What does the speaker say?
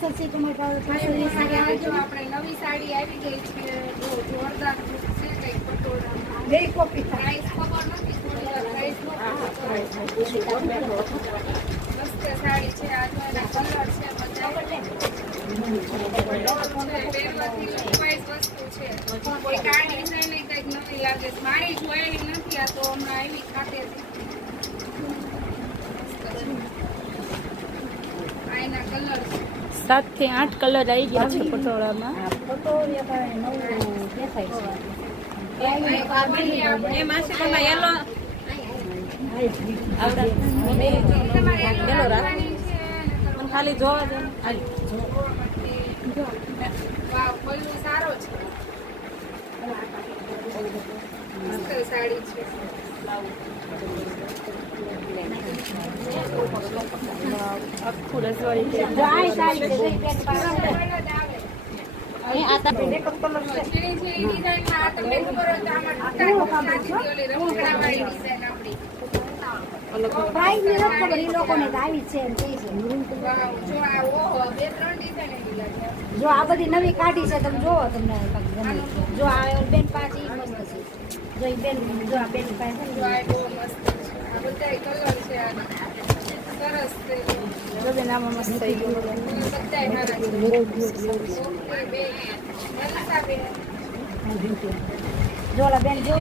Parcel છે તમારી પાસે પાર્સલ સાડી આવે જો આપણે નવી સાડી આવી ગઈ છે જો જોરદાર લુક છે કઈ પટોળામાં બે કોપી પ્રાઇસ ખબર નથી થોડી વાર પ્રાઇસ મસ્ત સાડી છે આ જો એના કલર છે બધા પહેરવાથી લુકવાઇઝ વસ્તુ છે કોઈ કાળ ડિઝાઇન ને કંઈક નવી લાગે છે મારી જોયેલી નથી આ તો હમણાં આવી ખાતે આ એના કલર છે 7 થી 8 કલર આવી ગયા છે પટોળામાં. એમાં છે તમે યલો ખાલી જોવા દે વાવ પલ્લુ સારો છે મસ્ત સાડી છે આખું રસવાડી છે. પ્રાઇસ ની નથી ખબર ઈ લોકોને તો આવી છે એમ કહે છે જો આ બધી નવી કાઢી છે તમે જોવો તમને ગમે છે. જો આ બેન પાંચ ઈ મસ્ત છે જો ઈ બેન જો આ બેન પાસે છે ને, સરસ છે જો બેન આમાં મસ્ત થઈ ગયું. બધા જો ઓલા બેન જો